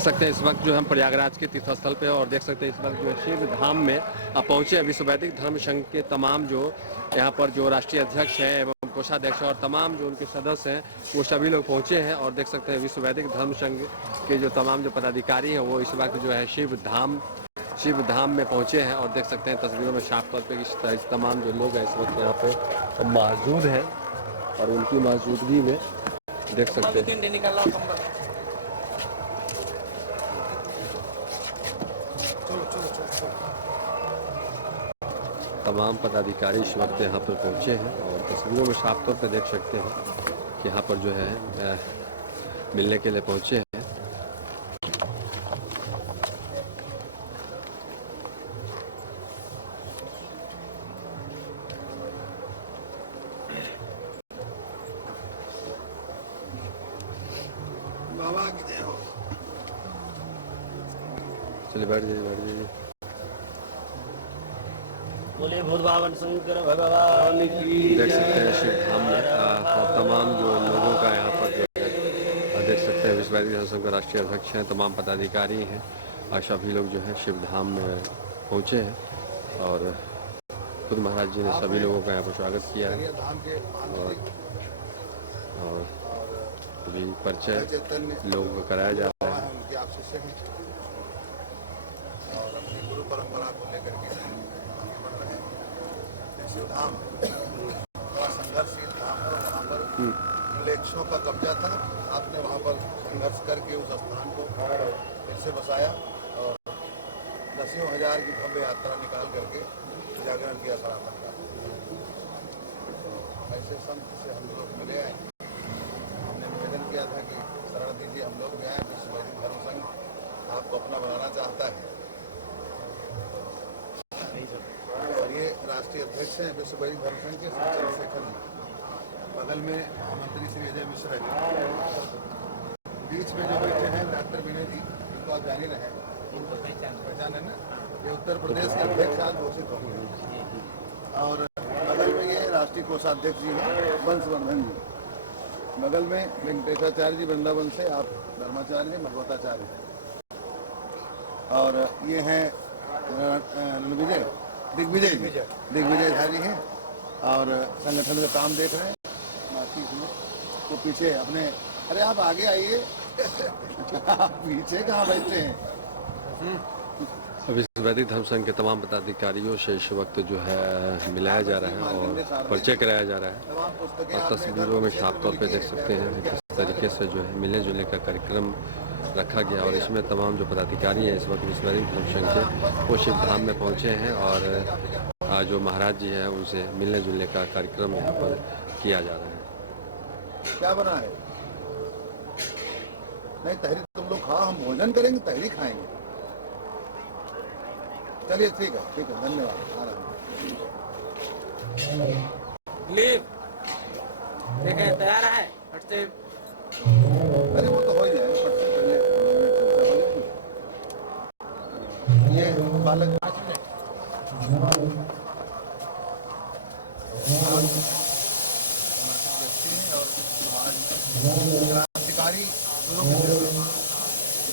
देख सकते हैं इस वक्त जो हम प्रयागराज के तीर्थस्थल पे और देख सकते हैं इस वक्त जो शिव धाम में पहुंचे हैं विश्व वैदिक धर्म संघ के तमाम जो यहाँ पर जो राष्ट्रीय अध्यक्ष हैं एवं कोषाध्यक्ष और तमाम जो उनके सदस्य हैं वो सभी लोग पहुंचे हैं। और देख सकते हैं विश्व वैदिक धर्म संघ के जो तमाम जो पदाधिकारी हैं वो इस वक्त जो है शिव धाम में पहुंचे हैं। और देख सकते हैं तस्वीरों में साफ तौर पर इस तमाम जो लोग हैं इस वक्त यहाँ पे मौजूद हैं और उनकी मौजूदगी में देख सकते हैं तमाम पदाधिकारी इस वक्त यहाँ पर पहुँचे हैं। और तस्वीरों में साफ तौर पर देख सकते हैं कि यहाँ पर जो है मिलने के लिए पहुँचे हैं। चलिए बैठ जाइए। बोले भूत भावन शंकर भगवान की। देख सकते हैं शिव धाम में तमाम जो लोगों का यहाँ पर जो है देख सकते हैं विश्व वैदिक धर्म संघ के राष्ट्रीय अध्यक्ष हैं, तमाम पदाधिकारी हैं और सभी लोग जो है शिव धाम में पहुँचे हैं। और खुद महाराज जी ने सभी लोगों का यहाँ पर स्वागत किया है और अभी परिचय लोगों को कराया जा रहा है। और अपनी गुरु परंपरा को लेकर के बढ़ रहे हैं। शिव धाम बड़ा संघर्षशील धाम है। वहाँ पर मिलेच्छों का कब्जा था, आपने वहाँ पर संघर्ष करके उस स्थान को फिर से बसाया और दसियों हजार की भव्य यात्रा निकाल करके जागरण किया सनातन का। ऐसे संत से हम लोग मिले आए, हमने निवेदन किया था कि शरण दीजिए, हम लोग भी आए। विश्व वैदिक धर्म संघ आपको अपना बनाना चाहता है और ये राष्ट्रीय अध्यक्ष हैं विश्व वैदिक धर्म संघ के चंद्रशेखर जी। बगल में महामंत्री श्री अजय मिश्रा जी, बीच में जो बैठे हैं डॉक्टर विनय जी, इनको आप जान ही रहे हैं, पहचान है ना, ये उत्तर प्रदेश के अध्यक्ष आज घोषित होंगे। और बगल में ये राष्ट्रीय कोषाध्यक्ष जी हैं वंशवर्धन जी। बगल में वेंकटेशाचार्य जी वृंदावन से, आप धर्माचार्य हैं, भगवताचार्य हैं। और ये हैं दिग्विजय धारी हैं और संगठन का काम देख रहे हैं। बाकी तो पीछे अपने, अरे आप आगे आइए आप पीछे कहाँ बैठे हैं। विश्व वैदिक धर्म संघ के तमाम पदाधिकारियों से इस वक्त जो है मिलाया जा रहा है और परिचय कराया जा रहा है। और तस्वीरों में साफ तौर पे देख सकते हैं किस तरीके से जो है मिलने जुलने का कार्यक्रम रखा गया। और इसमें तमाम जो पदाधिकारी हैं इस वक्त विश्व वैदिक धर्म संघ के वो शिव धाम में पहुँचे हैं और जो महाराज जी हैं उनसे मिलने जुलने का कार्यक्रम यहाँ पर किया जा रहा है। क्या बना है? नहीं तहरी तुम लोग खाओ, हम भोजन करेंगे, तहरी खाएंगे। चलिए ठीक है, धन्यवाद। देखें तैयार है फट से। अरे वो तो हो ही जाएगा, फट से पहले ये बालक क्रांतिकारी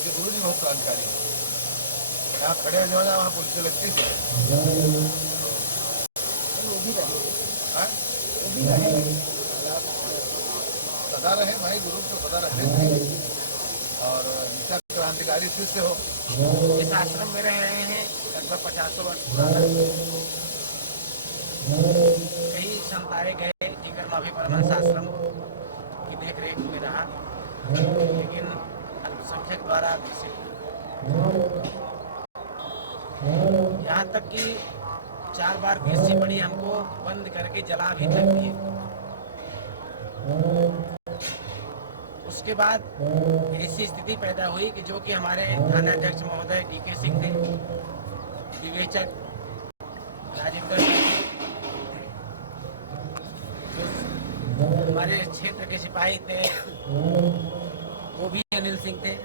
गुरु जी बहुत क्रांतिकारी है। यहाँ खड़े हो जाओ, वहाँ पुलिस लगती है। सदा रहे भाई, गुरु तो सदा रहते हैं। और इनका क्रांतिकारी शिष्य हो। इस आश्रम में रह रहे हैं लगभग 50 वर्ष। कई संतारे गए, जिगर माफी परमानस आश्रम की देख रेख में रहा, लेकिन अल्पसंख्यक द्वारा यहाँ तक कि 4 बार केसी बड़ी हमको बंद करके जला भी तक दिए। उसके बाद ऐसी स्थिति पैदा हुई कि जो कि हमारे थानाध्यक्ष महोदय DK सिंह थे, विवेचक राजेंद्र हमारे क्षेत्र के सिपाही थे, वो भी अनिल सिंह थे।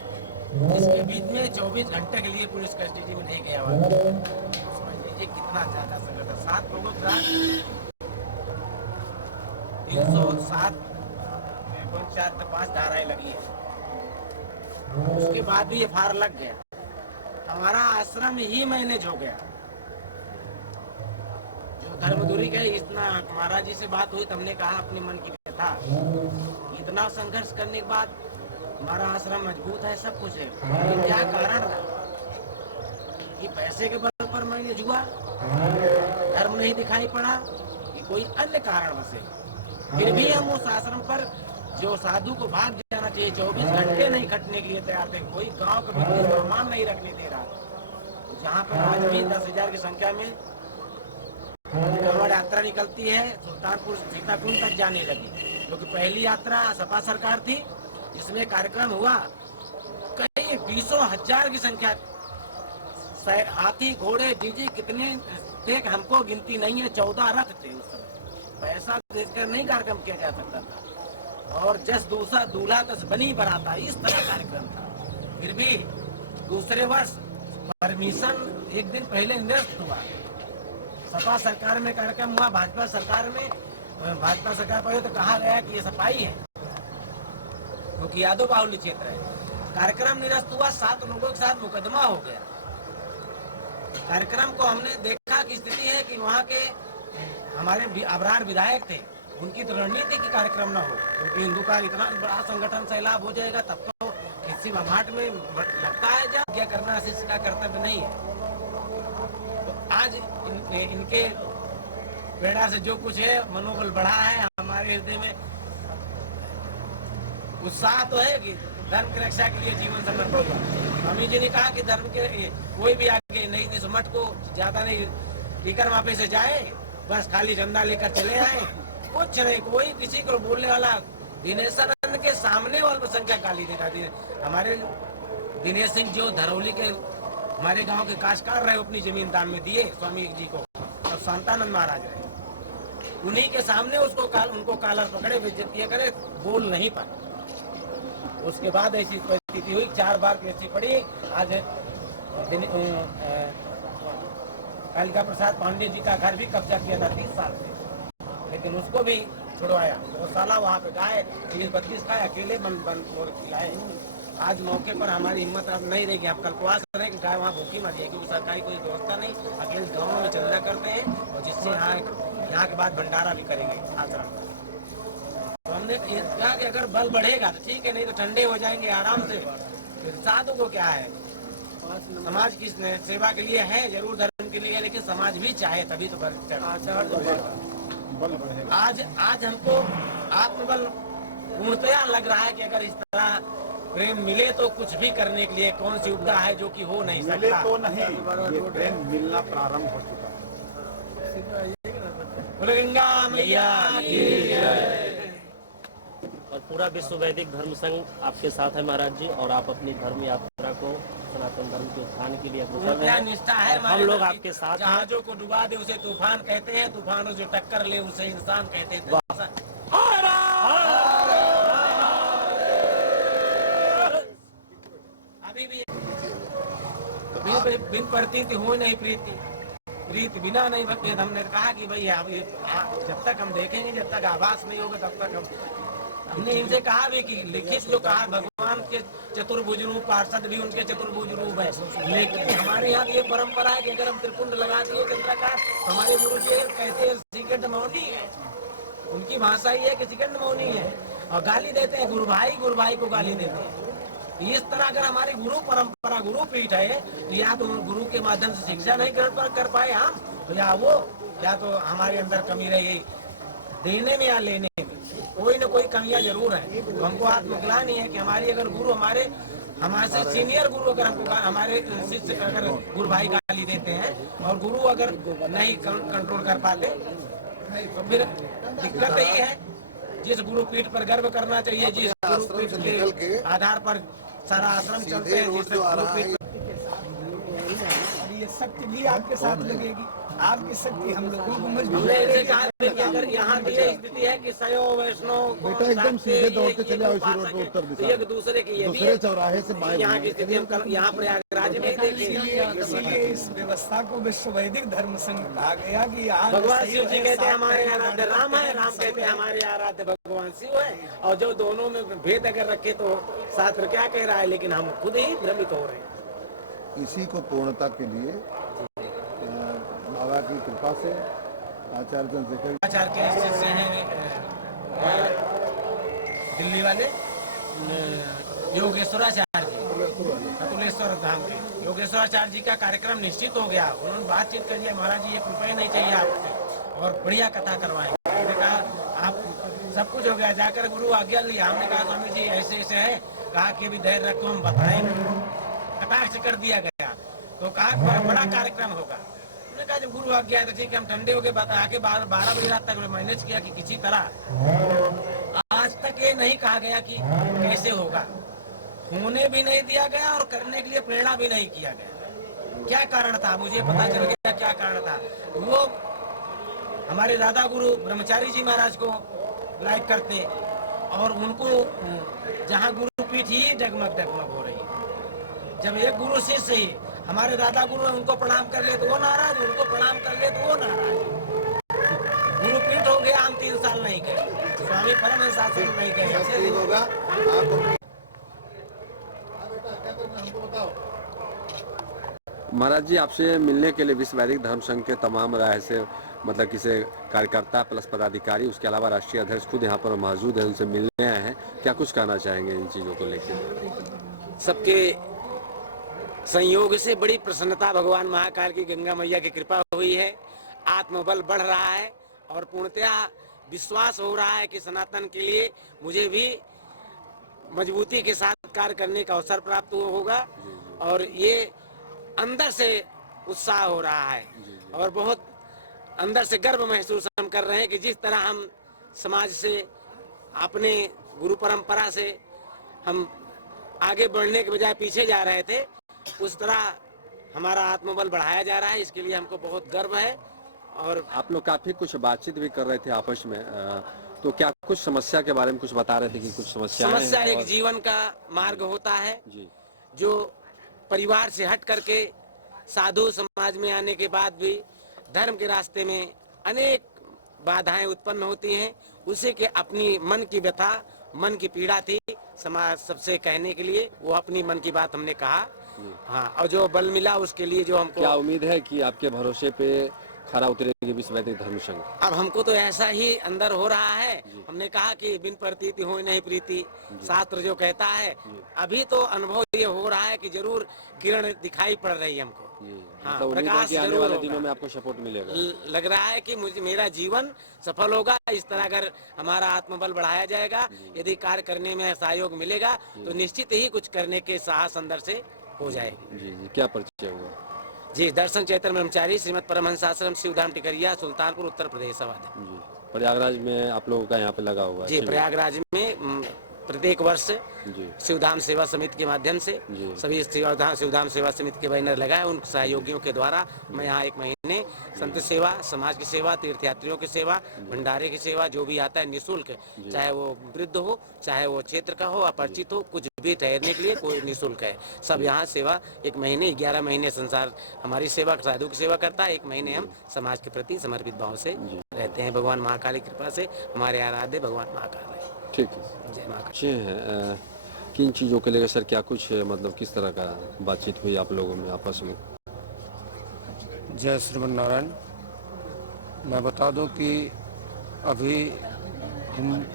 इसके बीच में 24 घंटे के लिए पुलिस कस्टडी में ले गया हुआ। समझ लीजिए कितना ज्यादा संकट। 7 लोगों का 307 4 5 धाराएं लगी है। उसके बाद भी FIR लग गया। हमारा आश्रम ही मैनेज हो गया। जो धर्मदुरी के इतना महाराज जी से बात हुई, तुमने कहा अपने मन की व्यथा, इतना संघर्ष करने के बाद हमारा आश्रम मजबूत है, सब कुछ है। लेकिन क्या कारण रहा कि पैसे के बल पर मैंने जुआ, धर्म नहीं दिखाई पड़ा, कि कोई अन्य कारण से फिर भी हम उस आश्रम पर जो साधु को भाग जाना चाहिए, 24 घंटे नहीं खटने के लिए तैयार थे। कोई गांव का व्यक्ति सामान नहीं रखने दे रहा। जहाँ पर आज भी 10,000 की संख्या में यात्रा निकलती है, सुल्तानपुर सीताकुंड तक जाने लगी, क्योंकि पहली यात्रा सपा सरकार थी, जिसमें कार्यक्रम हुआ। कई 20,000 की संख्या, हाथी घोड़े डीजे कितने थे हमको गिनती नहीं है। 14 रथ थे उस समय। पैसा देकर नहीं कार्यक्रम किया जा सकता था। और जस दूसरा दूल्हा तस बनी बराता, इस तरह कार्यक्रम था। फिर भी दूसरे वर्ष परमिशन एक दिन पहले निरस्त हुआ। सपा सरकार में कार्यक्रम हुआ, भाजपा सरकार पर तो कहा गया कि ये सपाई है, क्योंकि यादव बाहुल्य क्षेत्र है। कार्यक्रम निरस्त हुआ, 7 लोगों के साथ मुकदमा हो गया। कार्यक्रम को हमने देखा कि स्थिति है कि वहाँ के हमारे अबरार विधायक थे, उनकी तो रणनीति की कार्यक्रम न हो, क्योंकि हिंदू का इतना बड़ा संगठन सैलाब हो जाएगा, तब तो किसी ममाट में लगता है जब क्या करना शिष्य का कर्तव्य नहीं है। तो आज इनके प्रेरणा से जो कुछ है, मनोबल बढ़ा है, हमारे हृदय में उत्साह तो है कि धर्म की रक्षा के लिए जीवन समर्पित होगा। अमी जी ने कहा कि धर्म के कोई भी आगे नहीं, इस मठ को ज्यादा नहीं टीकर मापे से जाए, बस खाली झंडा लेकर चले आए, कुछ नहीं, कोई किसी को बोलने वाला। दिनेशानंद के सामने अल्पसंख्यक गाली देता। हमारे दिनेश सिंह जो धरौली के हमारे गांव के काश्तकार रहे, अपनी जमीन दान में दिए स्वामी जी को, और शांतानंद महाराज रहे, उन्हीं के सामने उनको कालर पकड़े, बेइज्जती करे, बोल नहीं पाए। उसके बाद ऐसी परिस्थिति हुई, 4 बार केसी पड़ी। आज कालिका प्रसाद पांडे जी का घर भी कब्जा किया था 30 साल से, लेकिन उसको भी छुड़वाया। 2 साल वहाँ पे गाय 30-32 का अकेले बंद खिलाए। आज मौके पर हमारी हिम्मत अब नहीं रहेगी, आप कल्पवास रहे कि गाय वहाँ भूखी मर जाएगी, क्योंकि सरकारी कोई व्यवस्था नहीं। अकेले गाँव में चंदा करते हैं, और जिससे यहाँ के बाद भंडारा भी करेंगे आश्रम। तो हमने कहा कि अगर बल बढ़ेगा तो ठीक है, नहीं तो ठंडे हो जाएंगे आराम से। फिर साधु को क्या है, समाज की सेवा के लिए है, जरूर धर्म के लिए, लेकिन समाज भी चाहे तभी तो बल बढ़ेगा। आज हमको आत्मबल पूर्णतया लग रहा है कि अगर इस तरह प्रेम मिले तो कुछ भी करने के लिए कौन सी उपदा है जो कि हो नहीं सकता। तो नहीं, ये प्रेम मिलना प्रारंभ हो चुका है। गंगा मैया की जय। और पूरा विश्व वैदिक धर्म संघ आपके साथ है महाराज जी, और आप अपनी धर्म यात्रा को सनातन धर्म के उत्थान के लिए अग्रसर हैं। निष्ठा है, हम लोग आपके साथ हैं। जहाजों को डुबा दे उसे तूफान कहते हैं, तूफानों से टक्कर ले उसे इंसान कहते हैं। अभी भी बिन पढ़ती थी हो नहीं प्रीति, प्रीति बिना नहीं भक्ति। हमने कहा कि भाई जब तक हम देखेंगे, जब तक आवास नहीं होगा, तब तक हमने इनसे कहा भी कि लिखित जो कहा भगवान के चतुर्भुज रूप, पार्षद भी उनके चतुर्भुज रूप है। लेकिन हमारे यहाँ की ये परंपरा है कि अगर हम त्रिपुंड लगा दिए चंद्राकार, हमारे गुरु जी कहते हैं सिकंद मौनी है, उनकी भाषा ही है कि सिकंद मौनी है, और गाली देते हैं गुरु भाई को गाली देते हैं। इस तरह अगर हमारी गुरु परंपरा गुरु पीठ है, तो या तो गुरु के माध्यम से शिक्षा नहीं कर पाए हम, तो या तो हमारे अंदर कमी रही देने में या लेने में, कोई न कोई कमियां जरूर है। तो हमको आत्मग्लानि है कि हमारी अगर गुरु हमसे सीनियर गुरु अगर हमको हमारे शिष्य अगर गुरु भाई गाली देते हैं, और गुरु अगर नहीं कंट्रोल कर पाते, तो फिर दिक्कत यही है। जिस गुरु पीठ पर गर्व करना चाहिए, जिस गुरु पीठ के आधार पर सारा आश्रम चलते हैं, जिस गुरु पीठ ये शक्ति भी आपके साथ लगेगी। आपकी शक्ति हम लोगों को मजबूत हमने ऐसे कहा था कि अगर यहाँ की ये स्थिति है कि शैव वैष्णव बेटा एकदम सीधे दौड़ते चले आओ इसी रोड पे उत्तर दिशा में। एक दूसरे की यदि दूसरे चौराहे से बाएं यहाँ की स्थिति हम यहाँ प्रयागराज में ही देखें। इसीलिए इस व्यवस्था को विश्व वैदिक धर्म संघ कहा गया कि यहाँ भगवान शिव जी कहते हैं हमारे आराध्य राम है, राम कहते हैं हमारे आराध्य भगवान शिव है। और जो दोनों में भेद अगर रखे तो शास्त्र क्या कह रहा है, लेकिन हम खुद ही भ्रमित हो रहे हैं। इसी को पूर्णता के लिए बाबा की कृपा से आचार्य चंद्रशेखर आचार्य के शिष्य हैं दिल्ली वाले योगेश्वराचार्य जी, कपिलेश्वर धाम के योगेश्वराचार्य जी का कार्यक्रम निश्चित हो गया। उन्होंने बातचीत कर दिया, महाराज जी 1 रुपये नहीं चाहिए आपसे और बढ़िया कथा करवाएंगे। हमने कहा आप सब कुछ हो गया, जाकर गुरु आज्ञा लिया। हमने कहा स्वामी जी ऐसे ऐसे है, कहा कि अभी धैर्य रखो हम बताएंगे। कटाक्ष कर दिया गया तो कहा बड़ा कार्यक्रम होगा। हमने कहा जब गुरु आज्ञा है तो ठीक है, हम ठंडे हो गए आके 12 बजे रात तक मैनेज किया कि किसी तरह। आज तक ये नहीं कहा गया कि कैसे होगा, होने भी नहीं दिया गया और करने के लिए प्रेरणा भी नहीं किया गया। क्या कारण था मुझे पता चल गया क्या कारण था। वो हमारे दादा गुरु ब्रह्मचारी जी महाराज को लाइक करते और उनको जहाँ गुरु पीठ ही डगमग हो रही है। जब एक गुरु शिष्य ही हमारे दादा गुरु उनको प्रणाम कर ले तो वो नाराज, उनको प्रणाम कर ले तो वो नाराज। गुरु पीठ हो गया, हम 3 साल नहीं गए, स्वामी परमहंस आश्रम नहीं गए। सब ठीक होगा। आप महाराज जी आपसे मिलने के लिए विश्व वैदिक धर्म संघ के तमाम राय से मतलब किसी कार्यकर्ता प्लस पदाधिकारी, उसके अलावा राष्ट्रीय अध्यक्ष खुद यहाँ पर मौजूद है, उनसे मिलने आए हैं। क्या कुछ कहना चाहेंगे इन चीज़ों को लेकर? सबके संयोग से बड़ी प्रसन्नता, भगवान महाकाल की गंगा मैया की कृपा हुई है। आत्मबल बढ़ रहा है और पूर्णतया विश्वास हो रहा है कि सनातन के लिए मुझे भी मजबूती के साथ कार्य करने का अवसर प्राप्त होगा। और ये अंदर से उत्साह हो रहा है और बहुत अंदर से गर्व महसूस हम कर रहे हैं कि जिस तरह हम समाज से अपने गुरु परंपरा से हम आगे बढ़ने के बजाय पीछे जा रहे थे, उस तरह हमारा आत्मबल बढ़ाया जा रहा है। इसके लिए हमको बहुत गर्व है। और आप लोग काफी कुछ बातचीत भी कर रहे थे आपस में, तो क्या कुछ समस्या के बारे में कुछ बता रहे थे कि कुछ समस्या एक जीवन का मार्ग होता है जी, जो परिवार से हट करके साधु समाज में आने के बाद भी धर्म के रास्ते में अनेक बाधाएं उत्पन्न होती हैं। उसे के अपनी मन की व्यथा, मन की पीड़ा थी समाज सबसे कहने के लिए, वो अपनी मन की बात हमने कहा। हाँ, और जो बल मिला उसके लिए जो हमको क्या उम्मीद है कि आपके भरोसे पे खरा उतरेगी विश्व वैदिक धर्म संघ? अब हमको तो ऐसा ही अंदर हो रहा है। हमने कहा कि बिन प्रतीति हो नहीं प्रीति, शास्त्र जो कहता है। अभी तो अनुभव ये हो रहा है कि जरूर किरण दिखाई पड़ रही है हमको। हाँ, मतलब उम्मीद है कि आने वाले दिनों में आपको सपोर्ट मिलेगा। लग रहा है कि मुझे मेरा जीवन सफल होगा। इस तरह अगर हमारा आत्मबल बढ़ाया जाएगा, यदि कार्य करने में सहयोग मिलेगा तो निश्चित ही कुछ करने के साहस अंदर से हो जाएगी। जी जी, क्या परिचय हुआ? जी, दर्शन चैतन्य ब्रह्मचारी, श्रीमद परमहंस आश्रम, शिवधाम टिकरिया, सुल्तानपुर, उत्तर प्रदेश। जी, प्रयागराज में आप लोगों का यहाँ पे लगा हुआ है? जी, प्रयागराज में प्रत्येक वर्ष जी शिवधाम सेवा समिति के माध्यम से सभी शिवधाम सेवा समिति के बैनर लगाए उन सहयोगियों के द्वारा मैं यहाँ 1 महीने संत सेवा, समाज की सेवा, तीर्थयात्रियों की सेवा, भंडारे की सेवा, जो भी आता है निःशुल्क, चाहे वो वृद्ध हो, चाहे वो क्षेत्र का हो, अपरिचित हो, कुछ भी ठहरने के लिए कोई निःशुल्क है। सब यहाँ सेवा 1 महीने, 11 महीने संसार हमारी सेवा, साधु की सेवा करता है। 1 महीने हम समाज के प्रति समर्पित भाव से रहते हैं। भगवान महाकाल की कृपा से हमारे आराध्य भगवान महाकाल है। ठीक है, जय महाकाल। अच्छे हैं। किन चीज़ों के लेकर सर क्या कुछ मतलब किस तरह का बातचीत हुई आप लोगों में आपस में? जय श्रीमन नारायण। मैं बता दूं कि अभी हम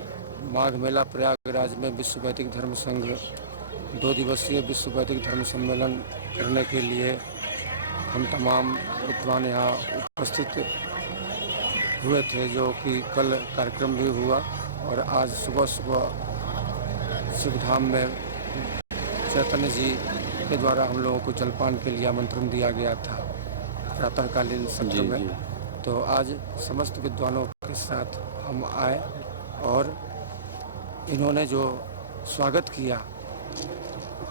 माघ मेला प्रयागराज में विश्व वैदिक धर्म संघ 2 दिवसीय विश्व वैदिक धर्म सम्मेलन करने के लिए हम तमाम विद्वान यहाँ उपस्थित हुए थे, जो कि कल कार्यक्रम भी हुआ और आज सुबह शिवधाम में चैतन्य जी के द्वारा हम लोगों को जलपान के लिए आमंत्रण दिया गया था प्रातःकालीन सत्र में। तो आज समस्त विद्वानों के साथ हम आए और इन्होंने जो स्वागत किया,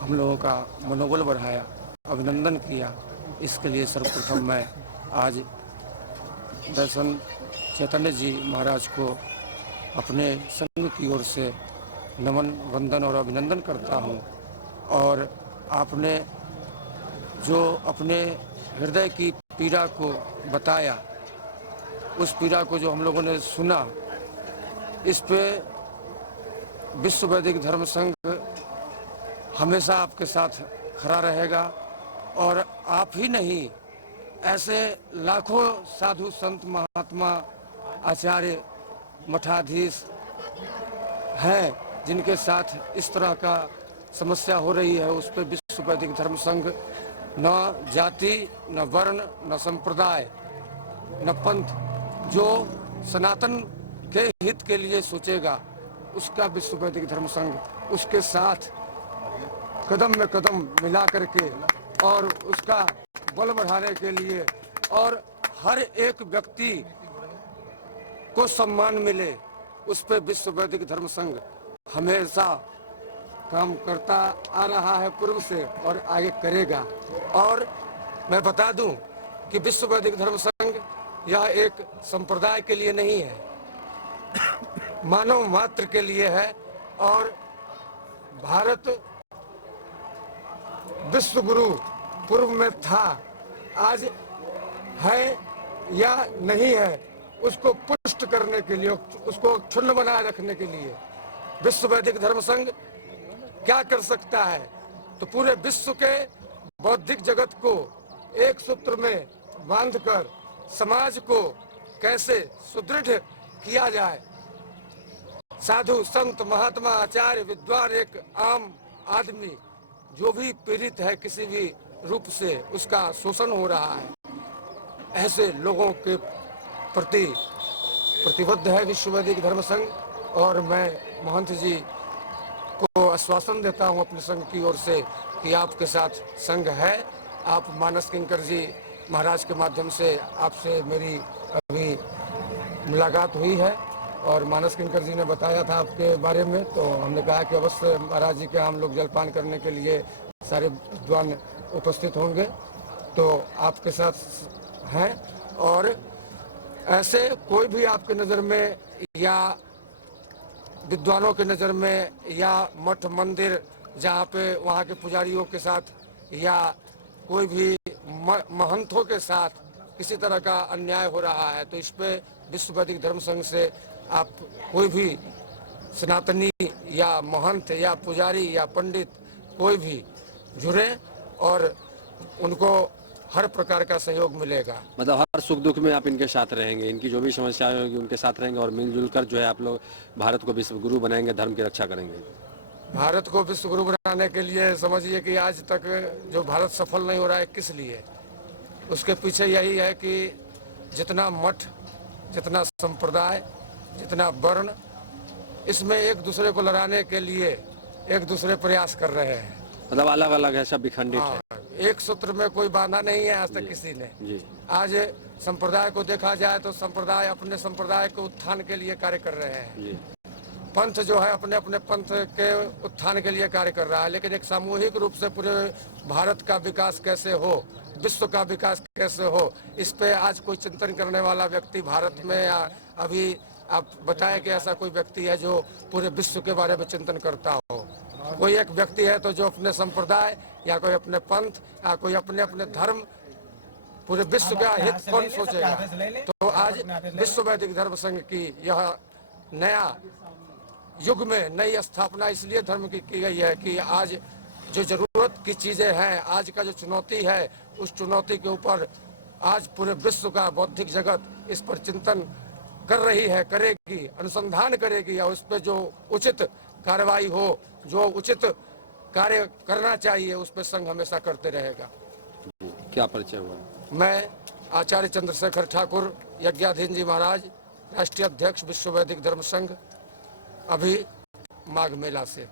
हम लोगों का मनोबल बढ़ाया, अभिनंदन किया, इसके लिए सर्वप्रथम मैं आज दर्शन चैतन्य जी महाराज को अपने संघ की ओर से नमन वंदन और अभिनंदन करता हूँ। और आपने जो अपने हृदय की पीड़ा को बताया, उस पीड़ा को जो हम लोगों ने सुना, इस पे विश्व वैदिक धर्म संघ हमेशा आपके साथ खड़ा रहेगा। और आप ही नहीं, ऐसे लाखों साधु संत महात्मा आचार्य मठाधीश हैं जिनके साथ इस तरह का समस्या हो रही है। उस पर विश्व वैदिक धर्म संघ न जाति, न वर्ण, न संप्रदाय, न पंथ, जो सनातन के हित के लिए सोचेगा, उसका विश्व वैदिक धर्म संघ उसके साथ कदम में कदम मिला करके और उसका बल बढ़ाने के लिए और हर एक व्यक्ति को सम्मान मिले, उस पर विश्व वैदिक धर्म संघ हमेशा काम करता आ रहा है पूर्व से और आगे करेगा। और मैं बता दूं कि विश्व वैदिक धर्म संघ यह एक संप्रदाय के लिए नहीं है, मानव मात्र के लिए है। और भारत विश्व गुरु पूर्व में था, आज है या नहीं है, उसको पुष्ट करने के लिए, उसको क्षुण्ण बनाए रखने के लिए विश्व वैदिक धर्म संघ क्या कर सकता है। तो पूरे विश्व के बौद्धिक जगत को एक सूत्र में बांधकर समाज को कैसे सुदृढ़ किया जाए। साधु संत महात्मा आचार्य विद्वान, एक आम आदमी जो भी पीड़ित है किसी भी रूप से, उसका शोषण हो रहा है, ऐसे लोगों के प्रति प्रतिबद्ध है विश्व वैदिक धर्म संघ। और मैं महंत जी को आश्वासन देता हूं अपने संघ की ओर से कि आपके साथ संघ है। आप मानस किंकर जी महाराज के माध्यम से आपसे मेरी अभी मुलाकात हुई है और मानस किंकर जी ने बताया था आपके बारे में, तो हमने कहा कि अवश्य महाराज जी के हम लोग जलपान करने के लिए सारे विद्वान उपस्थित होंगे, तो आपके साथ हैं। और ऐसे कोई भी आपके नज़र में या विद्वानों के नज़र में या मठ मंदिर जहाँ पे वहाँ के पुजारियों के साथ या कोई भी महंतों के साथ किसी तरह का अन्याय हो रहा है, तो इस पे विश्व वैदिक धर्म संघ से आप कोई भी सनातनी या महंत या पुजारी या पंडित कोई भी जुड़े और उनको हर प्रकार का सहयोग मिलेगा। मतलब हर सुख दुख में आप इनके साथ रहेंगे, इनकी जो भी समस्याएं होगी उनके साथ रहेंगे और मिलजुल कर जो है आप लोग भारत को विश्व गुरु बनाएंगे, धर्म की रक्षा करेंगे। भारत को विश्व गुरु बनाने के लिए समझिए कि आज तक जो भारत सफल नहीं हो रहा है, किस लिए? उसके पीछे यही है कि जितना मठ, जितना संप्रदाय, जितना वर्ण, इसमें एक दूसरे को लड़ाने के लिए एक दूसरे प्रयास कर रहे हैं। मतलब अलग अलग है, सब विखंडित है। एक सूत्र में कोई बांधा नहीं है आज तक किसी ने। जी। आज संप्रदाय को देखा जाए तो संप्रदाय अपने संप्रदाय के उत्थान के लिए कार्य कर रहे हैं। जी। पंथ जो है अपने अपने पंथ के उत्थान के लिए कार्य कर रहा है, लेकिन एक सामूहिक रूप से पूरे भारत का विकास कैसे हो, विश्व का विकास कैसे हो, इस पे आज कोई चिंतन करने वाला व्यक्ति भारत में या अभी आप बताएं कि ऐसा कोई व्यक्ति है जो पूरे विश्व के बारे में चिंतन करता हो। कोई एक व्यक्ति है तो जो अपने संप्रदाय या कोई अपने पंथ या कोई अपने अपने धर्म, पूरे विश्व का हित कौन सोचेगा। तो आज विश्व वैदिक धर्म संघ की यह नया युग में नई स्थापना इसलिए धर्म की गई है कि आज जो जरूरत की चीजें हैं, आज का जो चुनौती है, उस चुनौती के ऊपर आज पूरे विश्व का बौद्धिक जगत इस पर चिंतन कर रही है, करेगी, अनुसंधान करेगी और उस पर जो उचित कार्रवाई हो, जो उचित कार्य करना चाहिए, उस पर संघ हमेशा करते रहेगा। क्या परिचय हुआ? मैं आचार्य चंद्रशेखर ठाकुर यज्ञाधीन जी महाराज, राष्ट्रीय अध्यक्ष विश्व वैदिक धर्म संघ, अभी माघ मेला से।